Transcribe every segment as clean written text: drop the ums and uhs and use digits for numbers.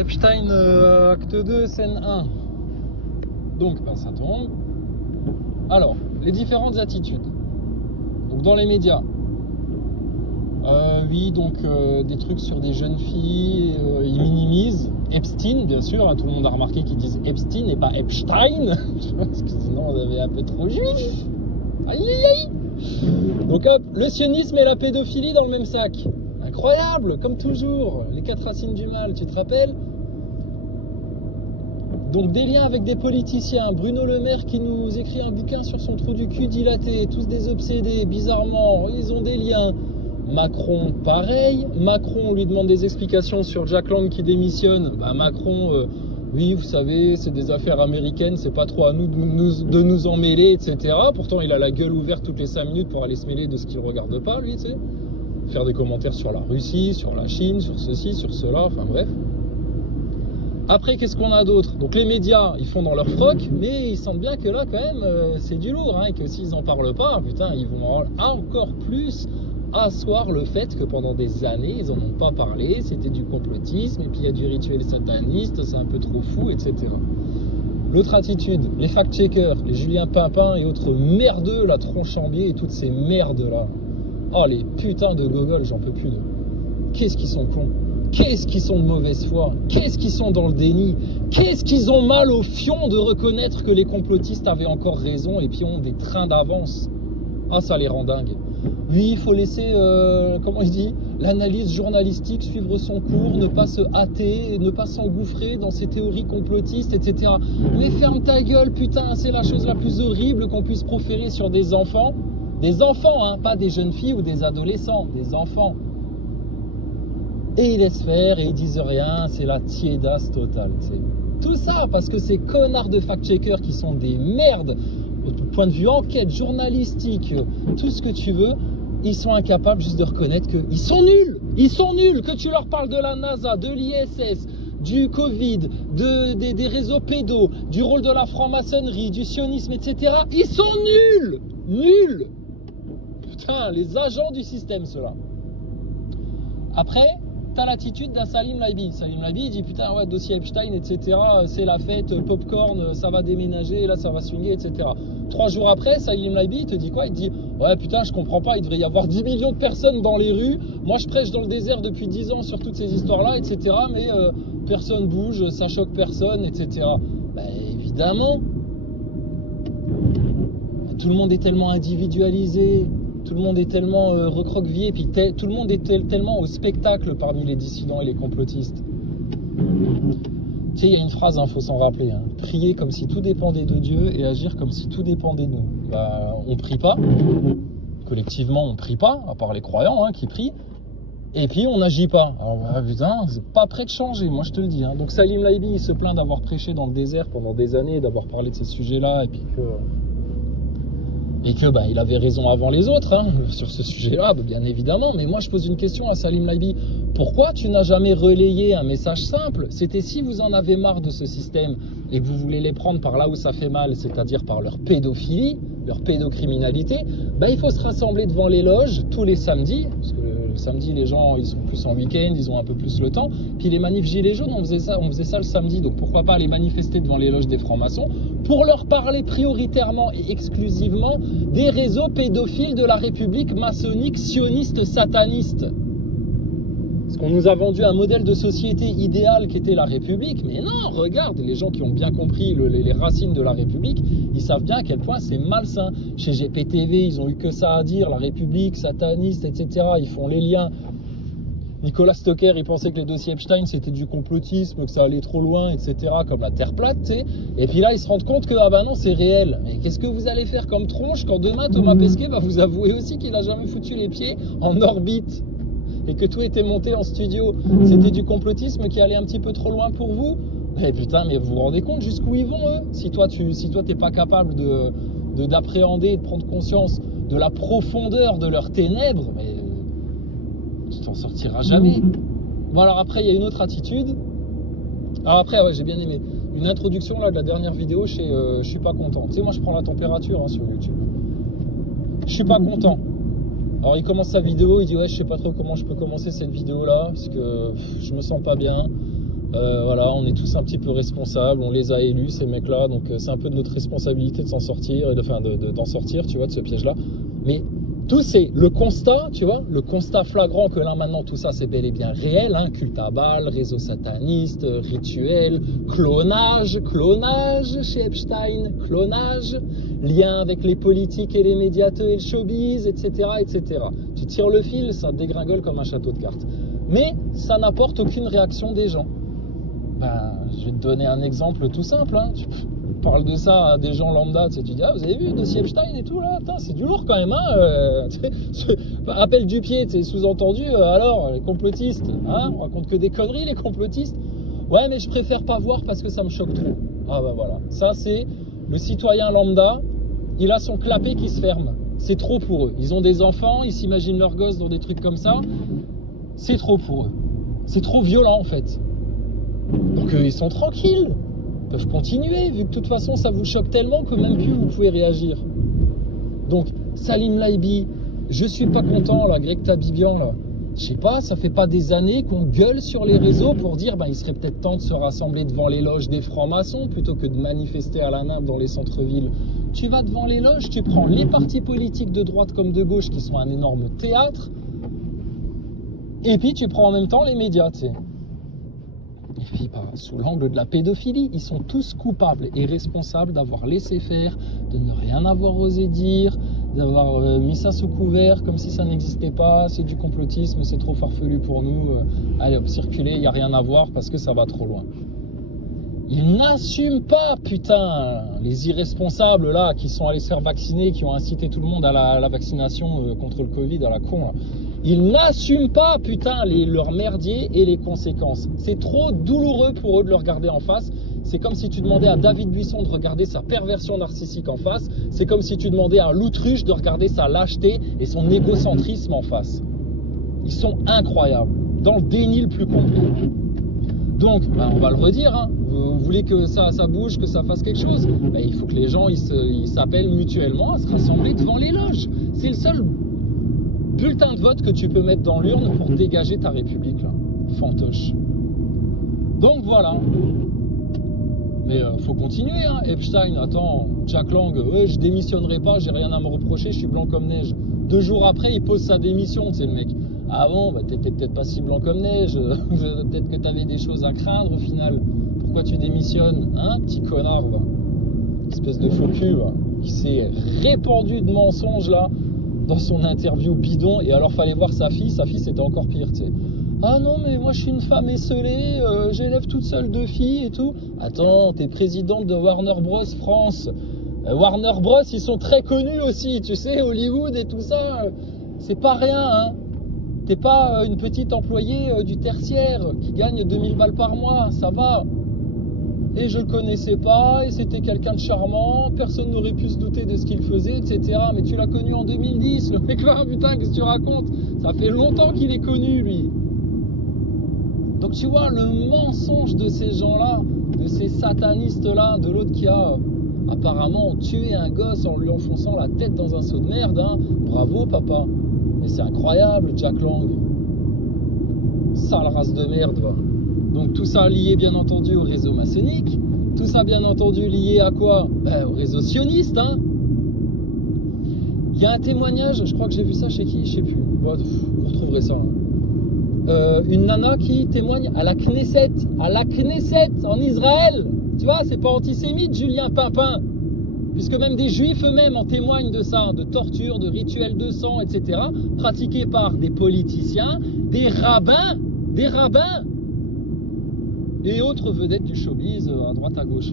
Epstein, acte 2, scène 1. Donc, ça tombe. Alors, les différentes attitudes. Donc, dans les médias. Oui, donc des trucs sur des jeunes filles, ils minimisent. Epstein, bien sûr, hein, tout le monde a remarqué qu'ils disent Epstein et pas Epstein. Parce que sinon, on avait un peu trop juif. Aïe, aïe, aïe. Donc, hop, le sionisme et la pédophilie dans le même sac. Incroyable, comme toujours. Les 4 racines du mal, tu te rappelles? Donc des liens avec des politiciens, Bruno Le Maire qui nous écrit un bouquin sur son trou du cul dilaté, tous des obsédés, bizarrement, ils ont des liens. Macron, pareil. Macron, on lui demande des explications sur Jack Lang qui démissionne. Bah, Macron, oui, vous savez, c'est des affaires américaines, c'est pas trop à nous de nous en mêler, etc. Pourtant, il a la gueule ouverte toutes les 5 minutes pour aller se mêler de ce qu'il regarde pas, lui, tu sais. Faire des commentaires sur la Russie, sur la Chine, sur ceci, sur cela, enfin bref. Après, qu'est-ce qu'on a d'autre? Donc les médias, ils font dans leur froc, mais ils sentent bien que là, quand même, c'est du lourd, hein, et que s'ils n'en parlent pas, putain, ils vont encore plus asseoir le fait que pendant des années, ils n'en ont pas parlé, c'était du complotisme, et puis il y a du rituel sataniste, c'est un peu trop fou, etc. L'autre attitude, les fact-checkers, les Julien Pimpin et autres merdeux, la Tronchambier et toutes ces merdes-là. Oh, les putains de gogoles, j'en peux plus d'eux. Qu'est-ce qu'ils sont cons? Qu'est-ce qu'ils sont de mauvaise foi? Qu'est-ce qu'ils sont dans le déni? Qu'est-ce qu'ils ont mal au fion de reconnaître que les complotistes avaient encore raison et puis ont des trains d'avance? Ah, ça les rend dingues. Oui, il faut laisser, comment il dit, l'analyse journalistique suivre son cours, ne pas se hâter, ne pas s'engouffrer dans ces théories complotistes, etc. Mais ferme ta gueule, putain, c'est la chose la plus horrible qu'on puisse proférer sur des enfants. Des enfants, hein, pas des jeunes filles ou des adolescents, des enfants. Et ils laissent faire et ils disent rien, c'est la tiédasse totale. Tout ça parce que ces connards de fact-checkers qui sont des merdes, du point de vue enquête, journalistique, tout ce que tu veux, ils sont incapables juste de reconnaître qu'ils sont nuls. Ils sont nuls, que tu leur parles de la NASA, de l'ISS, du Covid, des réseaux pédos, du rôle de la franc-maçonnerie, du sionisme, etc. Ils sont nuls. Nuls. Putain, les agents du système, ceux-là. Après, t'as l'attitude d'un Salim Laibi. Salim Laibi, il dit putain, ouais, dossier Epstein, etc. C'est la fête, popcorn, ça va déménager, là, ça va swinguer, etc. 3 jours après, Salim Laibi, il te dit quoi? Il te dit ouais, putain, je comprends pas, il devrait y avoir 10 millions de personnes dans les rues. Moi, je prêche dans le désert depuis 10 ans sur toutes ces histoires-là, etc. Mais personne bouge, ça choque personne, etc. Bah, évidemment. Tout le monde est tellement individualisé. Tout le monde est tellement recroquevillé, puis tout le monde est tellement au spectacle parmi les dissidents et les complotistes. Tu sais, il y a une phrase, il faut s'en rappeler, hein. Prier comme si tout dépendait de Dieu et agir comme si tout dépendait de nous. Bah, on prie pas, collectivement on prie pas, à part les croyants hein, qui prient, et puis on n'agit pas. Alors bah, putain, c'est pas prêt de changer, moi je te le dis. Hein. Donc Salim Laibi, il se plaint d'avoir prêché dans le désert pendant des années, d'avoir parlé de ces sujets-là, et puis que bah, il avait raison avant les autres hein, sur ce sujet-là, bien évidemment. Mais moi, je pose une question à Salim Laibi. Pourquoi tu n'as jamais relayé un message simple? C'était si vous en avez marre de ce système et que vous voulez les prendre par là où ça fait mal, c'est-à-dire par leur pédophilie, leur pédocriminalité, bah, il faut se rassembler devant les loges tous les samedis, parce que le samedi, les gens, ils sont plus en week-end, ils ont un peu plus le temps. Puis les manifs gilets jaunes, on faisait ça le samedi. Donc pourquoi pas aller manifester devant les loges des francs-maçons pour leur parler prioritairement et exclusivement des réseaux pédophiles de la République maçonnique sioniste sataniste. Parce qu'on nous a vendu un modèle de société idéal qui était la République. Mais non, regarde, les gens qui ont bien compris les racines de la République, ils savent bien à quel point c'est malsain. Chez GPTV, ils ont eu que ça à dire, la République, sataniste, etc. Ils font les liens. Nicolas Stocker, il pensait que les dossiers Epstein, c'était du complotisme, que ça allait trop loin, etc., comme la Terre plate, tu sais. Et puis là, ils se rendent compte que, ah bah non, c'est réel. Mais qu'est-ce que vous allez faire comme tronche quand demain, Thomas Pesquet va vous avouer aussi qu'il n'a jamais foutu les pieds en orbite et que tout était monté en studio? C'était du complotisme qui allait un petit peu trop loin pour vous? Eh putain, mais vous vous rendez compte jusqu'où ils vont, eux? Si toi, t'es pas capable d'appréhender, de prendre conscience de la profondeur de leurs ténèbres, mais tu t'en sortiras jamais. Bon, alors après, il y a une autre attitude. Alors après, ouais, j'ai bien aimé. Une introduction là de la dernière vidéo chez Je suis pas content. Tu sais, moi je prends la température hein, sur YouTube. Je suis pas content. Alors il commence sa vidéo, il dit ouais, je sais pas trop comment je peux commencer cette vidéo là, parce que je me sens pas bien. Voilà, on est tous un petit peu responsables, on les a élus ces mecs-là, donc c'est un peu de notre responsabilité de s'en sortir, d'en sortir, tu vois, de ce piège-là. Mais tout c'est le constat, tu vois, le constat flagrant que là maintenant tout ça c'est bel et bien réel, hein, culte à Baal, réseau sataniste, rituel, clonage chez Epstein, clonage, lien avec les politiques et les médiateurs et le showbiz, etc., etc. Tu tires le fil, ça dégringole comme un château de cartes. Mais ça n'apporte aucune réaction des gens. Ben, je vais te donner un exemple tout simple, hein. Tu parles de ça à des gens lambda, tu sais, tu dis, ah, vous avez vu le dossier Epstein et tout là, c'est du lourd quand même, hein. Appel du pied, c'est sous-entendu, alors, les complotistes, hein, on raconte que des conneries les complotistes. Ouais, mais je préfère pas voir parce que ça me choque trop. Ah ben voilà, ça c'est le citoyen lambda, il a son clapet qui se ferme. C'est trop pour eux. Ils ont des enfants, ils s'imaginent leurs gosses dans des trucs comme ça. C'est trop pour eux. C'est trop violent en fait. Donc ils sont tranquilles, ils peuvent continuer, vu que de toute façon ça vous choque tellement que même plus vous pouvez réagir. Donc Salim Laibi, je suis pas content là, Greg Tabibian là. Je sais pas, ça fait pas des années qu'on gueule sur les réseaux pour dire il serait peut-être temps de se rassembler devant les loges des francs-maçons plutôt que de manifester à la nappe dans les centres-villes. Tu vas devant les loges, tu prends les partis politiques de droite comme de gauche qui sont un énorme théâtre, et puis tu prends en même temps les médias, tu sais. Et puis, sous l'angle de la pédophilie, ils sont tous coupables et responsables d'avoir laissé faire, de ne rien avoir osé dire, d'avoir mis ça sous couvert comme si ça n'existait pas, c'est du complotisme, c'est trop farfelu pour nous, allez hop, circulez, il n'y a rien à voir parce que ça va trop loin. Ils n'assument pas, putain, les irresponsables là qui sont allés se faire vacciner, qui ont incité tout le monde à la vaccination contre le Covid à la con là. Ils n'assument pas, putain, leurs merdiers et les conséquences. C'est trop douloureux pour eux de le regarder en face. C'est comme si tu demandais à David Buisson de regarder sa perversion narcissique en face. C'est comme si tu demandais à l'Autruche de regarder sa lâcheté et son égocentrisme en face. Ils sont incroyables, dans le déni le plus complet. Donc, on va le redire, hein. Vous voulez que ça bouge, que ça fasse quelque chose, il faut que les gens ils s'appellent mutuellement à se rassembler devant les loges. C'est le seul bulletin de vote que tu peux mettre dans l'urne pour dégager ta République, là. Fantoche. Donc voilà. Mais faut continuer, hein. Epstein, attends, Jack Lang, je démissionnerai pas, j'ai rien à me reprocher, je suis blanc comme neige. 2 jours après, il pose sa démission, c'est le mec. Ah bon, t'étais peut-être pas si blanc comme neige, peut-être que t'avais des choses à craindre au final. Pourquoi tu démissionnes, hein, petit connard, va. Espèce de faux cul, va, qui s'est répandu de mensonges là dans son interview bidon, et alors fallait voir sa fille c'était encore pire, tu sais. Ah non, mais moi je suis une femme esseulée, j'élève toute seule 2 filles et tout. Attends, t'es présidente de Warner Bros France. Warner Bros, ils sont très connus aussi, tu sais, Hollywood et tout ça, c'est pas rien, hein. T'es pas une petite employée du tertiaire qui gagne 2000 balles par mois, ça va. Et je le connaissais pas, et c'était quelqu'un de charmant, personne n'aurait pu se douter de ce qu'il faisait, etc. Mais tu l'as connu en 2010, le mec là, putain, qu'est-ce que tu racontes? Ça fait longtemps qu'il est connu, lui. Donc tu vois, le mensonge de ces gens-là, de ces satanistes-là, de l'autre qui a apparemment tué un gosse en lui enfonçant la tête dans un seau de merde, hein. Bravo, papa. Mais c'est incroyable, Jack Lang. Sale race de merde, va. Donc tout ça lié bien entendu au réseau maçonnique, tout ça bien entendu lié à quoi? Au réseau sioniste, hein. Il y a un témoignage, je crois que j'ai vu ça chez qui, je sais plus. Bon, vous retrouverez ça. Hein. Une nana qui témoigne à la Knesset en Israël. Tu vois, c'est pas antisémite, Julien Pimpin. Puisque même des juifs eux-mêmes en témoignent de ça, de torture, de rituels de sang, etc. pratiqués par des politiciens, des rabbins, et autres vedettes du showbiz à droite à gauche.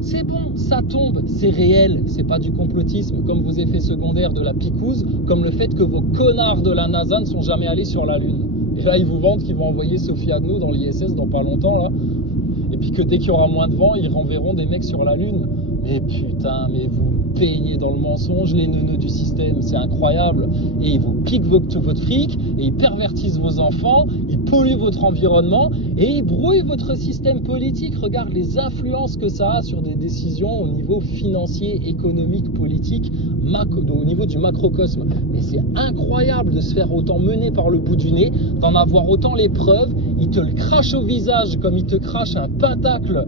C'est bon, ça tombe, c'est réel, c'est pas du complotisme comme vos effets secondaires de la picouse, comme le fait que vos connards de la NASA ne sont jamais allés sur la Lune. Et là, ils vous vantent qu'ils vont envoyer Sophie Adno dans l'ISS dans pas longtemps, là. Et puis que dès qu'il y aura moins de vent, ils renverront des mecs sur la Lune. Mais putain, mais vous baignez dans le mensonge, les neuneux du système, c'est incroyable. Et ils vous piquent votre fric, et ils pervertissent vos enfants, ils polluent votre environnement, et ils brouillent votre système politique. Regarde les influences que ça a sur des décisions au niveau financier, économique, politique, au niveau du macrocosme. Mais c'est incroyable de se faire autant mener par le bout du nez, d'en avoir autant les preuves. il te le crache au visage comme il te crache un pentacle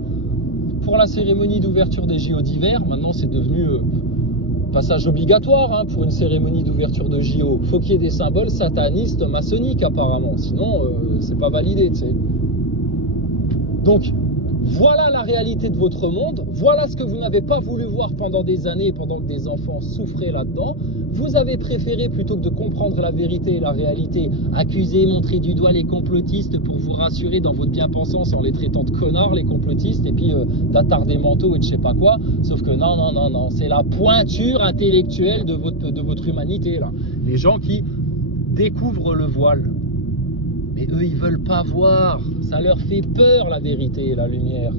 pour la cérémonie d'ouverture des JO d'hiver. Maintenant, c'est devenu passage obligatoire hein, pour une cérémonie d'ouverture de JO. Faut qu'il y ait des symboles satanistes, maçonniques apparemment. Sinon, c'est pas validé, tu sais. Donc, voilà la réalité de votre monde, voilà ce que vous n'avez pas voulu voir pendant des années, pendant que des enfants souffraient là-dedans. Vous avez préféré, plutôt que de comprendre la vérité et la réalité, accuser, montrer du doigt les complotistes pour vous rassurer dans votre bien-pensance en les traitant de connards, les complotistes, et puis d'attardés mentaux et de je sais pas quoi. Sauf que non, non, non, non, c'est la pointure intellectuelle de votre humanité, là. Les gens qui découvrent le voile. Mais eux, ils veulent pas voir. Ça leur fait peur, la vérité et la lumière.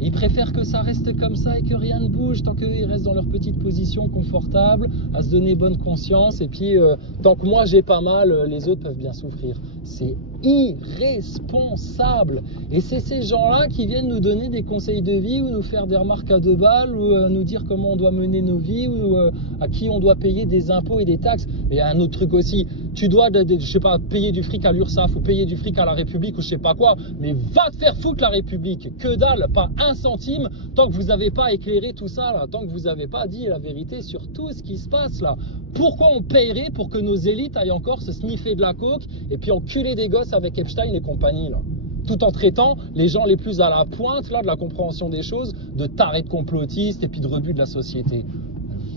Ils préfèrent que ça reste comme ça et que rien ne bouge tant qu'eux, ils restent dans leur petite position confortable, à se donner bonne conscience. Et puis, tant que moi, j'ai pas mal, les autres peuvent bien souffrir. C'est irresponsable. Et c'est ces gens-là qui viennent nous donner des conseils de vie ou nous faire des remarques à deux balles ou nous dire comment on doit mener nos vies ou à qui on doit payer des impôts et des taxes. Mais il y a un autre truc aussi. Tu dois, je sais pas, payer du fric à l'URSSAF ou payer du fric à la République ou je sais pas quoi. Mais va te faire foutre la République. Que dalle, pas un centime tant que vous n'avez pas éclairé tout ça là, tant que vous n'avez pas dit la vérité sur tout ce qui se passe là. Pourquoi on paierait pour que nos élites aillent encore se sniffer de la coke et puis enculer des gosses avec Epstein et compagnie là, tout en traitant les gens les plus à la pointe là de la compréhension des choses de tarés de complotistes et puis de rebut de la société.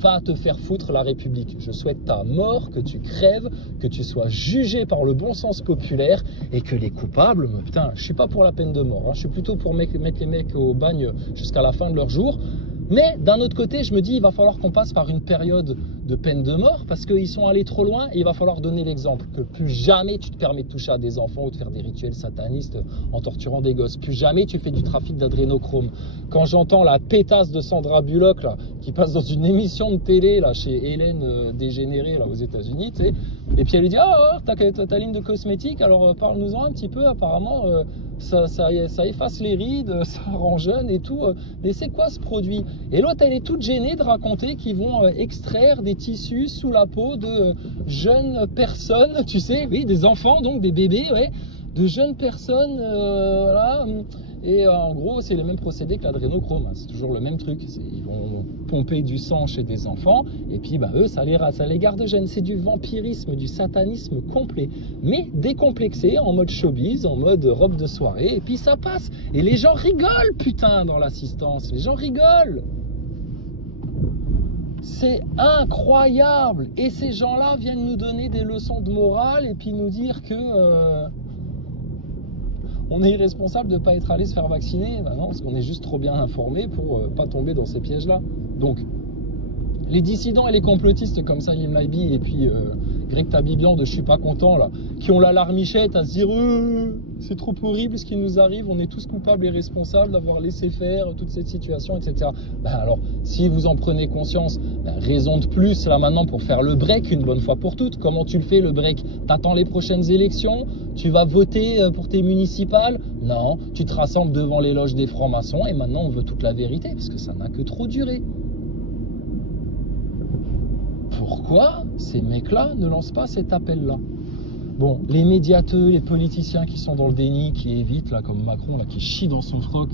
Va te faire foutre la République. Je souhaite ta mort, que tu crèves, que tu sois jugé par le bon sens populaire et que les coupables, putain, je suis pas pour la peine de mort, hein, je suis plutôt pour mettre les mecs au bagne jusqu'à la fin de leur jour. Mais d'un autre côté, je me dis, il va falloir qu'on passe par une période de peine de mort parce qu'ils sont allés trop loin et il va falloir donner l'exemple que plus jamais tu te permets de toucher à des enfants ou de faire des rituels satanistes en torturant des gosses. Plus jamais tu fais du trafic d'adrénochrome. Quand j'entends la pétasse de Sandra Bullock là, qui passe dans une émission de télé là, chez Hélène Dégénérée là, aux États-Unis, tu sais, et puis elle lui dit ah, t'as ta ligne de cosmétiques, alors parle-nous-en un petit peu, apparemment. Ça efface les rides, ça rend jeune et tout. Mais c'est quoi ce produit? Et l'autre, elle est toute gênée de raconter qu'ils vont extraire des tissus sous la peau de jeunes personnes, tu sais, oui, des enfants, donc des bébés, ouais, de jeunes personnes, voilà. Et en gros, c'est le même procédé que l'adrénochrome, hein, c'est toujours le même truc. Ils vont pomper du sang chez des enfants, et puis bah, eux, ça les garde jeunes. C'est du vampirisme, du satanisme complet, mais décomplexé, en mode showbiz, en mode robe de soirée, et puis ça passe. Et les gens rigolent, putain, dans l'assistance, les gens rigolent. C'est incroyable. Et ces gens-là viennent nous donner des leçons de morale, et puis nous dire que... on est irresponsable de ne pas être allé se faire vacciner. Ben non, parce qu'on est juste trop bien informé pour ne pas tomber dans ces pièges-là. Donc, les dissidents et les complotistes comme Salim Laibi et puis Greg Tabibian de Je suis pas content, là, qui ont la larmichette à se dire c'est trop horrible ce qui nous arrive, on est tous coupables et responsables d'avoir laissé faire toute cette situation, etc. Ben alors, si vous en prenez conscience, ben, raison de plus là maintenant pour faire le break une bonne fois pour toutes. Comment tu le fais le break? T'attends les prochaines élections? Tu vas voter pour tes municipales? Non, tu te rassembles devant les loges des francs-maçons et maintenant on veut toute la vérité parce que ça n'a que trop duré. Pourquoi ces mecs-là ne lancent pas cet appel-là? Bon, les médiateurs, les politiciens qui sont dans le déni, qui évitent, là, comme Macron, là, qui chie dans son froc,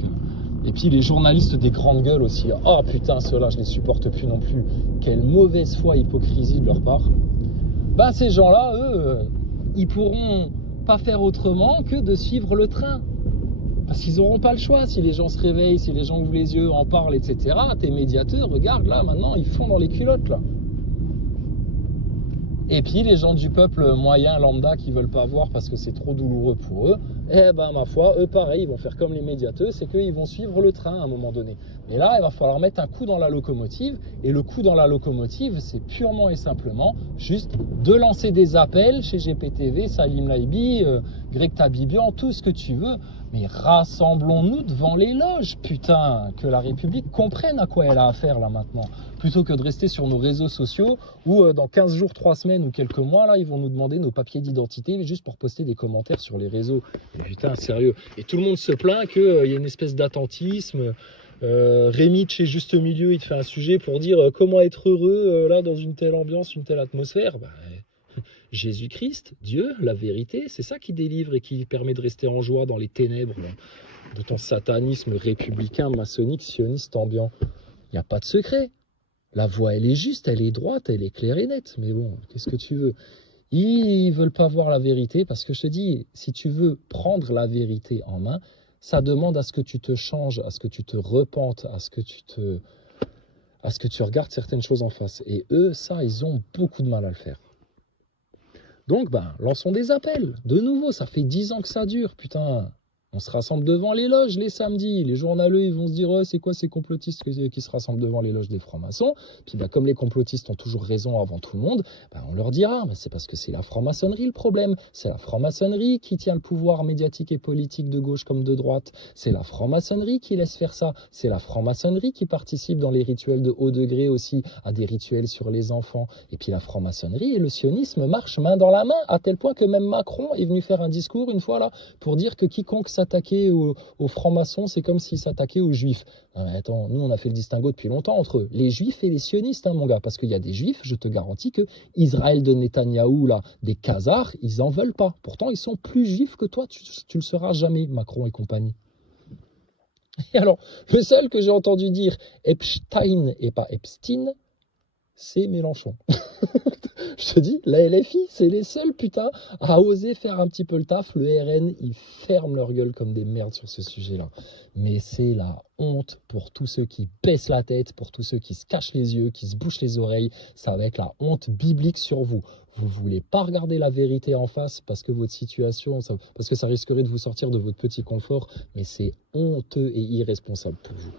et puis les journalistes des grandes gueules aussi. Oh putain, ceux-là, je les supporte plus non plus. Quelle mauvaise foi, hypocrisie de leur part. Ben, ces gens-là, eux, ils pourront pas faire autrement que de suivre le train. Parce qu'ils n'auront pas le choix. Si les gens se réveillent, si les gens ouvrent les yeux, en parlent, etc. Tes médiateurs, regarde, là, maintenant, ils font dans les culottes, là. Et puis les gens du peuple moyen, lambda, qui veulent pas voir parce que c'est trop douloureux pour eux, eh ben ma foi, eux pareil, ils vont faire comme les médiateurs, c'est qu'ils vont suivre le train à un moment donné. Mais là, il va falloir mettre un coup dans la locomotive, et le coup dans la locomotive, c'est purement et simplement juste de lancer des appels chez GPTV, Salim Laibi, Greg Tabibian, tout ce que tu veux, mais rassemblons-nous devant les loges, putain, que la République comprenne à quoi elle a affaire là maintenant, plutôt que de rester sur nos réseaux sociaux où dans 15 jours, 3 semaines ou quelques mois, là, ils vont nous demander nos papiers d'identité juste pour poster des commentaires sur les réseaux. Et putain, sérieux. Et tout le monde se plaint qu'il y a une espèce d'attentisme. Rémi de chez Juste Milieu, il te fait un sujet pour dire comment être heureux là dans une telle ambiance, une telle atmosphère. Bah, Jésus-Christ, Dieu, la vérité, c'est ça qui délivre et qui permet de rester en joie dans les ténèbres de ton satanisme républicain, maçonnique, sioniste, ambiant. Il n'y a pas de secret. La voie, elle est juste, elle est droite, elle est claire et nette. Mais bon, qu'est-ce que tu veux? Ils veulent pas voir la vérité parce que je te dis, si tu veux prendre la vérité en main, ça demande à ce que tu te changes, à ce que tu te repentes, à ce que tu regardes certaines choses en face. Et eux, ça, ils ont beaucoup de mal à le faire. Donc, lançons des appels. De nouveau, ça fait 10 ans que ça dure, putain. On se rassemble devant les loges les samedis. Les journaleux, ils vont se dire, oh, c'est quoi ces complotistes qui se rassemblent devant les loges des francs-maçons? Puis comme les complotistes ont toujours raison avant tout le monde, on leur dira, mais c'est parce que c'est la franc-maçonnerie le problème. C'est la franc-maçonnerie qui tient le pouvoir médiatique et politique de gauche comme de droite. C'est la franc-maçonnerie qui laisse faire ça. C'est la franc-maçonnerie qui participe dans les rituels de haut degré aussi, à des rituels sur les enfants. Et puis la franc-maçonnerie et le sionisme marchent main dans la main, à tel point que même Macron est venu faire un discours une fois là, pour dire que quiconque s'attaquer aux francs-maçons, c'est comme s'ils s'attaquaient aux juifs. Non, mais attends, nous on a fait le distinguo depuis longtemps entre les juifs et les sionistes, mon gars, parce qu'il y a des juifs, je te garantis que Israël de Netanyahou, là, des Khazars, ils en veulent pas. Pourtant, ils sont plus juifs que toi, tu le seras jamais, Macron et compagnie. Et alors, le seul que j'ai entendu dire Epstein et pas Epstein, c'est Mélenchon. Je te dis, la LFI, c'est les seuls, putain, à oser faire un petit peu le taf. Le RN, ils ferment leur gueule comme des merdes sur ce sujet-là. Mais c'est la honte pour tous ceux qui baissent la tête, pour tous ceux qui se cachent les yeux, qui se bouchent les oreilles. Ça va être la honte biblique sur vous. Vous ne voulez pas regarder la vérité en face parce que votre situation, parce que ça risquerait de vous sortir de votre petit confort, mais c'est honteux et irresponsable pour vous.